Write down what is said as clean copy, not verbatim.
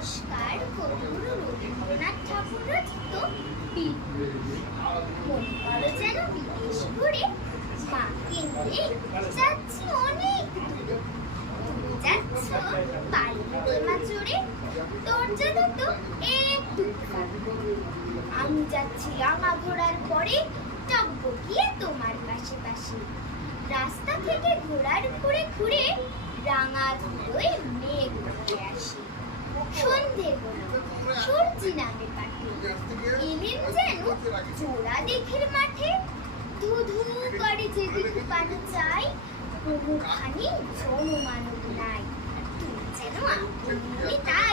নমস্কার, কবিগুরু রবীন্দ্রনাথ ঠাকুর রচিত মনে করো যেন বিদেশ ঘুরে মাকে নিয়ে যাচ্ছি অনেক দূরে। তুমি যাচ্ছ পালকিতে চড়ে, দরজা দুটো একটু আমি যাচ্ছি রাঙা ঘোড়ার পরে, টকবকিয়ে তোমার পাশে পাশে। রাস্তা থেকে ঘোড়ার ঘুরে ঘুরে রাঙা ধুলোয় মেঘ উঠে আসে। সন্ধে হলো, সূর্যি নামে পাঠে, এলেন যেন জোড়া দেখের মাঠে। ধু ধু করে যেদিকে পানি চাই, কোনোখানি জনমানব নাই। তুমি যেন আপনি তাই।